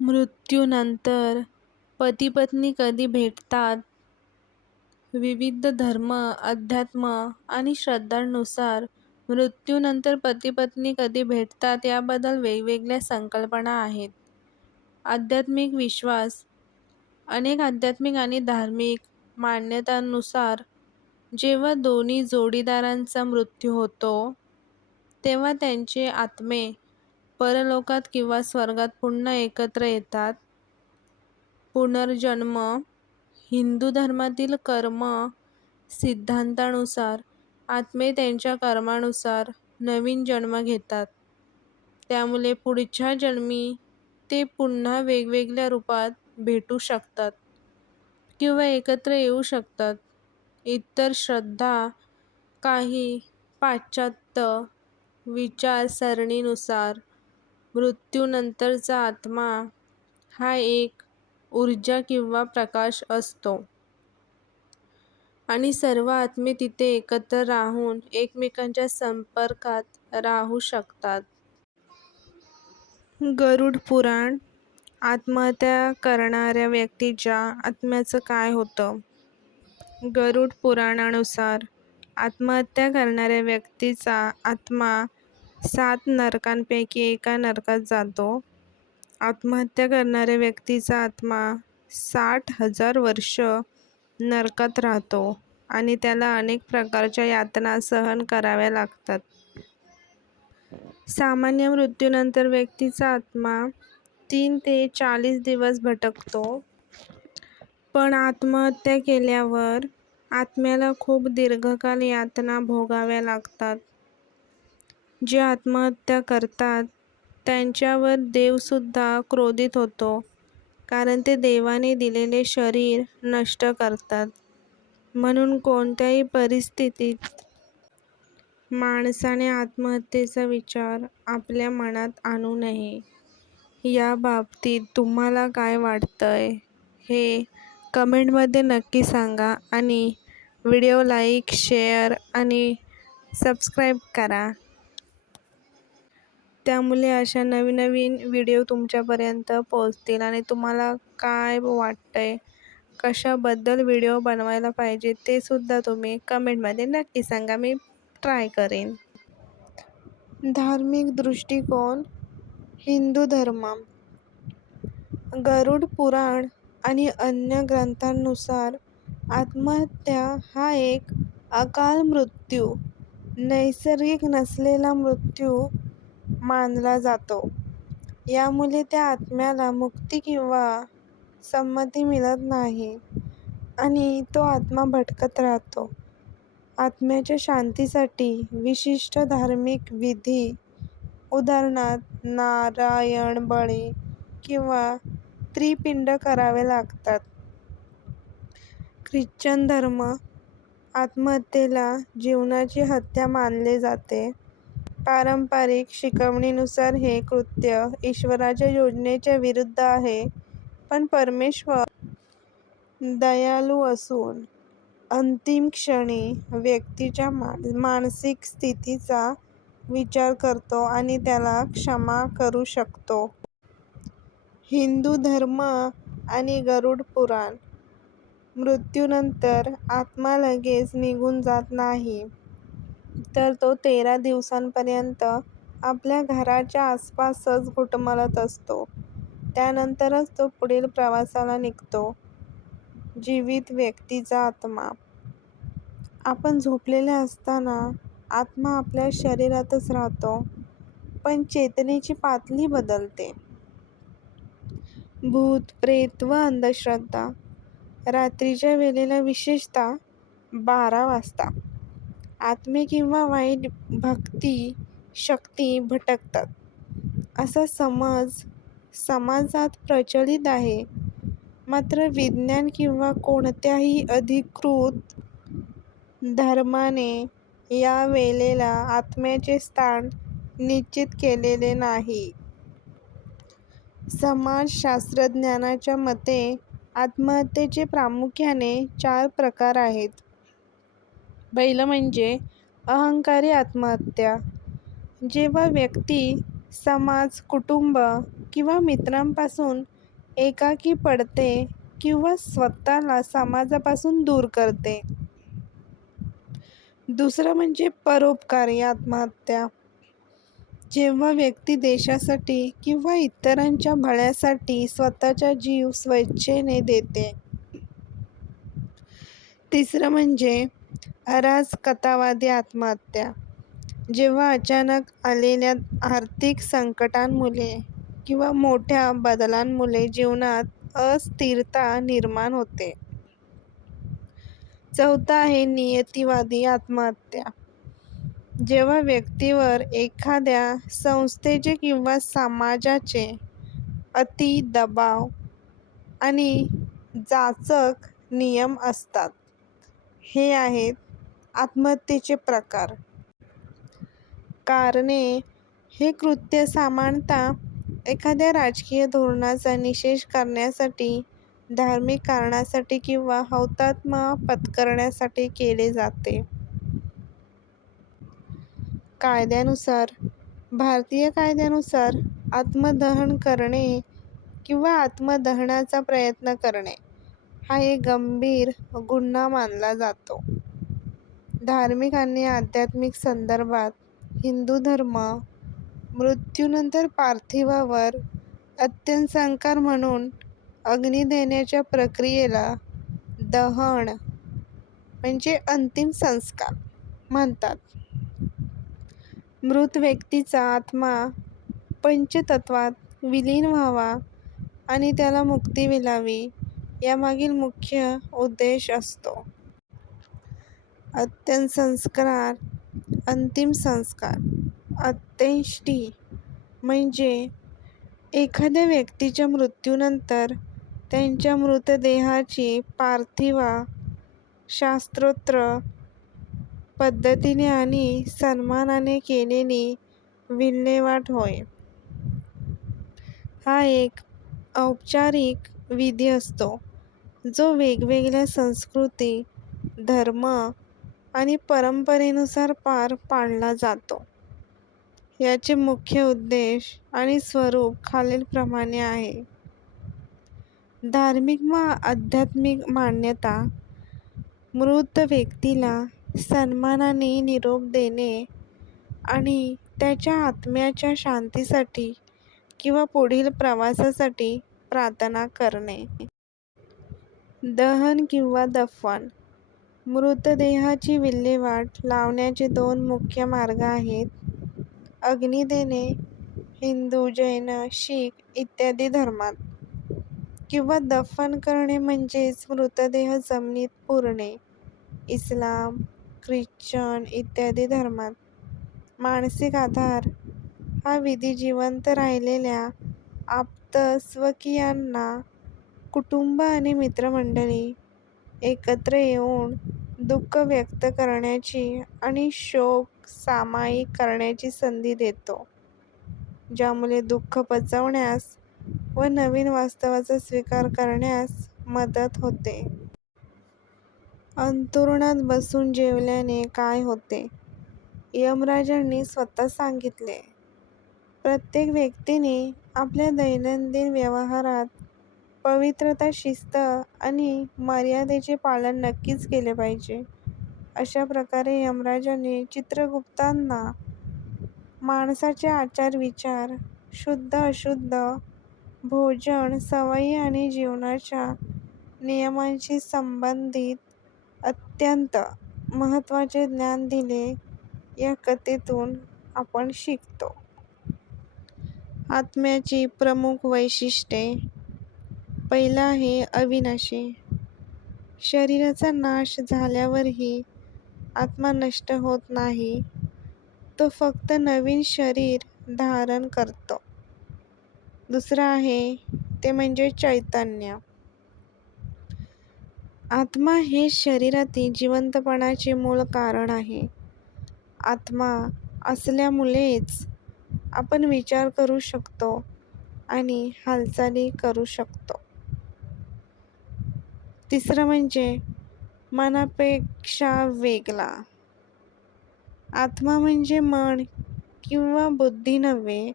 मृत्यूनंतर पती-पत्नी कधी भेटतात? विविध धर्म, अध्यात्म आणि श्रद्धांनुसार मृत्यूनंतर पती-पत्नी कधी भेटतात याबद्दल वेगवेगळ्या संकल्पना आहेत. आध्यात्मिक विश्वास. अनेक आध्यात्मिक आणि धार्मिक मान्यतांनुसार जेव्हा दोन्ही जोडीदारांचा मृत्यू होतो, तेव्हा त्यांचे आत्मे परलोकात किंवा स्वर्गात पुन्हा एकत्र येतात. पुनर्जन्म. हिंदू धर्मातील कर्म सिद्धांतानुसार आत्मे त्यांच्या कर्मानुसार नवीन जन्म घेतात. त्यामुळे पुढच्या जन्मी ते पुन्हा वेगवेगळ्या रूपात भेटू शकतात किंवा एकत्र येऊ शकतात. इतर श्रद्धा. काही पाश्चात्य विचारसरणीनुसार मृत्यूनंतरचा आत्मा हा एक ऊर्जा किंवा प्रकाश असतो आणि सर्व आत्मे तिथे एकत्र राहून एकमेकांच्या संपर्कात राहू शकतात. गरुड पुराण. आत्महत्या करणाऱ्या व्यक्तीच्या आत्म्याचं काय होतं? गरुड पुराणानुसार आत्महत्या करणाऱ्या व्यक्तीचा आत्मा 7 नरकांपैकी एका नरकात जातो. आत्महत्या करणाऱ्या व्यक्तीचा आत्मा 60,000 वर्ष नरकात राहतो आणि त्याला अनेक प्रकारच्या यातना सहन कराव्या लागतात. सामान्य मृत्यूनंतर व्यक्तीचा आत्मा 3 ते 40 दिवस भटकतो. पण आत्महत्या केल्यावर आत्म्याला खूप दीर्घकाल यातना भोगाव्या लागतात. जे आत्महत्या करतात त्यांच्यावर देवसुद्धा क्रोधित होतो, कारण ते देवाने दिलेले शरीर नष्ट करतात. म्हणून कोणत्याही परिस्थितीत माणसाने आत्महत्येचा विचार आपल्या मनात आणू नये. याबाबतीत तुम्हाला काय वाटतंय हे कमेंटमध्ये नक्की सांगा आणि व्हिडिओ लाईक, शेअर आणि सबस्क्राईब करा. त्यामुळे अशा नवीन व्हिडिओ तुमच्यापर्यंत पोहोचतील. आणि तुम्हाला काय वाटतंय, कशाबद्दल व्हिडिओ बनवायला पाहिजे ते सुद्धा तुम्ही कमेंटमध्ये नक्की सांगा. मी ट्राय करेन. धार्मिक दृष्टिकोन. हिंदू धर्म. गरुड पुराण आणि अन्य ग्रंथांनुसार आत्महत्या हा एक अकाल मृत्यू, नैसर्गिक नसलेला मृत्यू मानला जातो. यामुळे त्या आत्म्याला मुक्ती किंवा सद्गती मिळत नाही आणि तो आत्मा भटकत राहतो. आत्म्याच्या शांतीसाठी विशिष्ट धार्मिक विधी, उदाहरणार्थ नारायण बळी किंवा त्रिपिंड करावे लागतात. ख्रिश्चन धर्म. आत्महत्येला जीवनाची हत्या मानले जाते. पारंपरिक शिकवणीनुसार हे कृत्य ईश्वराच्या योजनेच्या विरुद्ध आहे. पण परमेश्वर दयाळू असून अंतिम क्षणी व्यक्तीच्या मानसिक स्थितीचा विचार करतो आणि त्याला क्षमा करू शकतो. हिंदू धर्म आणि गरुड पुराण. मृत्यूनंतर आत्मा लगेच निघून जात नाही, तर तो 13 दिवसांपर्यंत आपल्या घराच्या आसपासच घुटमळत असतो. त्यानंतरच तो पुढील प्रवासाला निघतो. जीवित व्यक्तीचा आत्मा. आपण झोपलेले असताना आत्मा आपल्या शरीरातच राहतो, पण चेतनेची पातळी बदलते. भूत, प्रेत व अंधश्रद्धा. रात्रीच्या वेळेला, विशेषतः 12 वाजता, आत्मे किंवा वाईट शक्ती भटकतात, असा समज समाजात प्रचलित आहे. मात्र विज्ञान किंवा कोणत्याही अधिकृत धर्माने या वेळेला आत्म्याचे स्थान निश्चित केलेले नाही. समाजशास्त्रज्ञांच्या मते आत्महत्येचे प्रामुख्याने 4 प्रकार आहेत. पहिलं म्हणजे अहंकारी आत्महत्या. जेव्हा व्यक्ती, समाज, कुटुंब किंवा मित्रांपासून एकाकी पडते किंवा स्वतःला समाजापासून दूर करते. दुसरं म्हणजे परोपकारी आत्महत्या. जेव्हा व्यक्ती देशासाठी किंवा इतरांच्या भल्यासाठी स्वतःचा जीव स्वेच्छेने देते. तिसरं म्हणजे अराजकतावादी आत्महत्या. जेव्हा अचानक आलेल्या आर्थिक संकटांमुळे किंवा मोठ्या बदलांमुळे जीवनात अस्थिरता निर्माण होते. चौथं आहे नियतिवादी आत्महत्या. जेव्हा व्यक्तीवर एखाद्या संस्थेचे किंवा समाजाचे अति दबाव आणि जाचक नियम असतात. हे आहेत आत्महत्येचे प्रकार. कारणे. हे कृत्य सामान्यतः एखाद्या राजकीय धोरणाचा निषेध करण्यासाठी, धार्मिक कारणासाठी किंवा हौतात्म्य पत्करण्यासाठी केले जाते. कायद्यानुसार. भारतीय कायद्यानुसार आत्मदहन करणे किंवा आत्मदहनाचा प्रयत्न करणे हा एक गंभीर गुन्हा मानला जातो. धार्मिक आणि आध्यात्मिक संदर्भात हिंदू धर्म मृत्यूनंतर पार्थिवावर अंत्यसंस्कार म्हणून अग्नी देण्याच्या प्रक्रियेला दहन म्हणजे अंतिम संस्कार म्हणतात. मृत व्यक्तीचा आत्मा पंचतत्वात विलीन व्हावा आणि त्याला मुक्ती मिळावी यामागील मुख्य उद्देश असतो. अंत्यसंस्कार. अंतिम संस्कार. अंत्येष्टी म्हणजे एखाद्या व्यक्तीच्या मृत्यूनंतर त्यांच्या मृतदेहाची पार्थिवा शास्त्रोक्त पद्धतीने आणि सन्मानाने केलेली विल्हेवाट होय. हा एक औपचारिक विधी असतो जो वेगवेगळ्या संस्कृती, धर्म आणि परंपरेनुसार पार पाडला जातो. याचे मुख्य उद्देश आणि स्वरूप खालीलप्रमाणे आहे. धार्मिक व आध्यात्मिक मान्यता. मृत व्यक्तीला सन्मानाने निरोप देणे आणि त्याच्या आत्म्याच्या शांतीसाठी किंवा पुढील प्रवासासाठी प्रार्थना करणे. दहन किंवा दफन. मृतदेहाची विल्हेवाट लावण्याचे दोन मुख्य मार्ग आहेत. अग्नी देणे हिंदू, जैन, शीख इत्यादी धर्मात किंवा दफन करणे म्हणजेच मृतदेह जमिनीत पुरणे इस्लाम, ख्रिश्चन इत्यादी धर्मात. मानसिक आधार. हा विधी जिवंत राहिलेल्या आप्त स्वकीयांना कुटुंब आणि मित्रमंडळी एकत्र येऊन दुःख व्यक्त करण्याची आणि शोक सामायिक करण्याची संधी देतो, ज्यामुळे दुःख पचवण्यास व नवीन वास्तवाचा स्वीकार करण्यास मदत होते. अंथरुणात बसून जेवल्याने काय होते? यमराजांनी स्वतः सांगितले. प्रत्येक व्यक्तीने आपल्या दैनंदिन व्यवहारात पवित्रता, शिस्त आणि मर्यादेचे पालन नक्कीच केले पाहिजे. अशा प्रकारे यमराजांनी चित्रगुप्तांना माणसाचे आचार विचार, शुद्ध अशुद्ध, भोजन सवयी आणि जीवनाच्या नियमांशी संबंधित अत्यंत महत्त्वाचे ज्ञान दिले. या कथेतून आपण शिकतो. आत्म्याची प्रमुख वैशिष्ट्ये. पहिला आहे अविनाशी. शरीराचा नाश झाल्यावरही आत्मा नष्ट होत नाही, तो फक्त नवीन शरीर धारण करतो. दुसरं आहे ते म्हणजे चैतन्य. आत्मा हे शरीरातील जिवंतपणाचे मूळ कारण आहे. आत्मा असल्यामुळेच आपण विचार करू शकतो आणि हालचाली करू शकतो. तिसरं म्हणजे मनापेक्षा वेगळा. आत्मा म्हणजे मन किंवा बुद्धी नव्हे.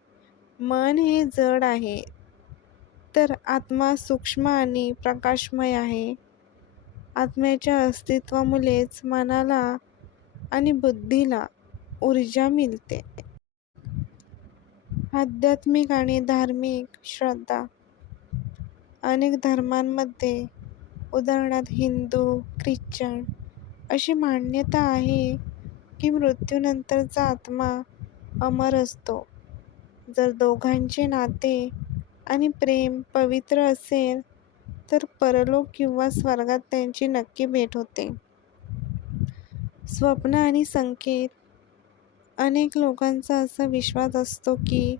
मन हे जड आहे, तर आत्मा सूक्ष्म आणि प्रकाशमय आहे. आत्म्याच्या अस्तित्वामुळेच मनाला आणि बुद्धीला ऊर्जा मिळते. आध्यात्मिक आणि धार्मिक श्रद्धा. अनेक धर्मांमध्ये, उदाहरणार्थ हिंदू, ख्रिश्चन, अशी मान्यता आहे की मृत्यूनंतरचा आत्मा अमर असतो. जर दोघांचे नाते आणि प्रेम पवित्र असेल तर परलोक किंवा स्वर्गात त्यांची नक्की भेट होते. स्वप्न आणि संकेत. अनेक लोकांचा असा विश्वास असतो की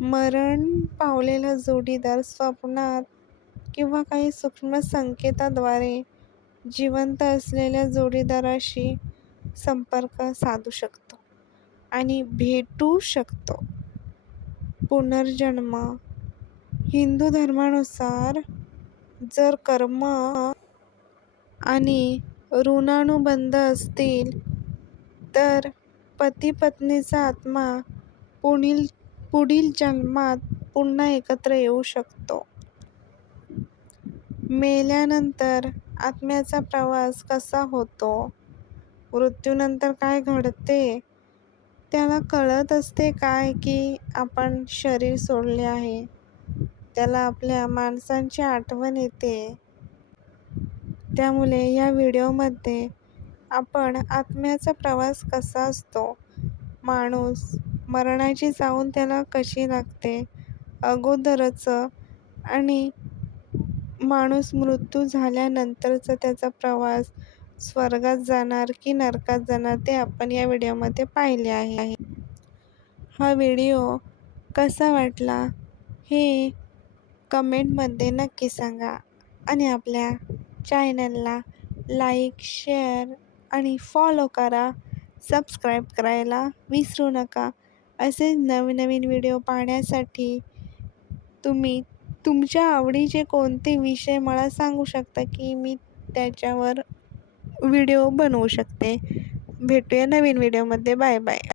मरण पावलेला जोडीदार स्वप्नात किंवा काही सूक्ष्म संकेताद्वारे जिवंत असलेल्या जोडीदाराशी संपर्क साधू शकतो आणि भेटू शकतो. पुनर्जन्म. हिंदू धर्मानुसार जर कर्म आणि ऋणानुबंध असतील तर पती-पत्नीचा आत्मा पुढील जन्मात पुन्हा एकत्र येऊ शकतो. मेल्यानंतर आत्म्याचा प्रवास कसा होतो? मृत्यूनंतर काय घडते? त्याला कळत असते काय की आपण शरीर सोडले आहे? त्याला आपल्या माणसांची आठवण येते. त्यामुळे या व्हिडिओमध्ये आपण आत्म्याचा प्रवास कसा असतो, माणूस मरणाची चाहूल त्याला कशी लागते, अगोदरचं आणि माणूस मृत्यू झाल्यानंतरचा त्याचा प्रवास, स्वर्गात जाणार की नरकात जाणार ते आपण या व्हिडिओमध्ये पाहिले आहे. हा व्हिडिओ कसा वाटला हे कमेंटमध्ये नक्की सांगा आणि आपल्या चॅनलला लाईक, शेअर आणि फॉलो करा. सबस्क्राईब करायला विसरू नका. असेच नवीन व्हिडिओ पाहण्यासाठी तुम्ही तुमच्या आवडीचे कोणते विषय मला सांगू शकता की मी त्याच्यावर व्हिडिओ बनवू शकते. भेटूया नवीन व्हिडिओमध्ये. Bye bye.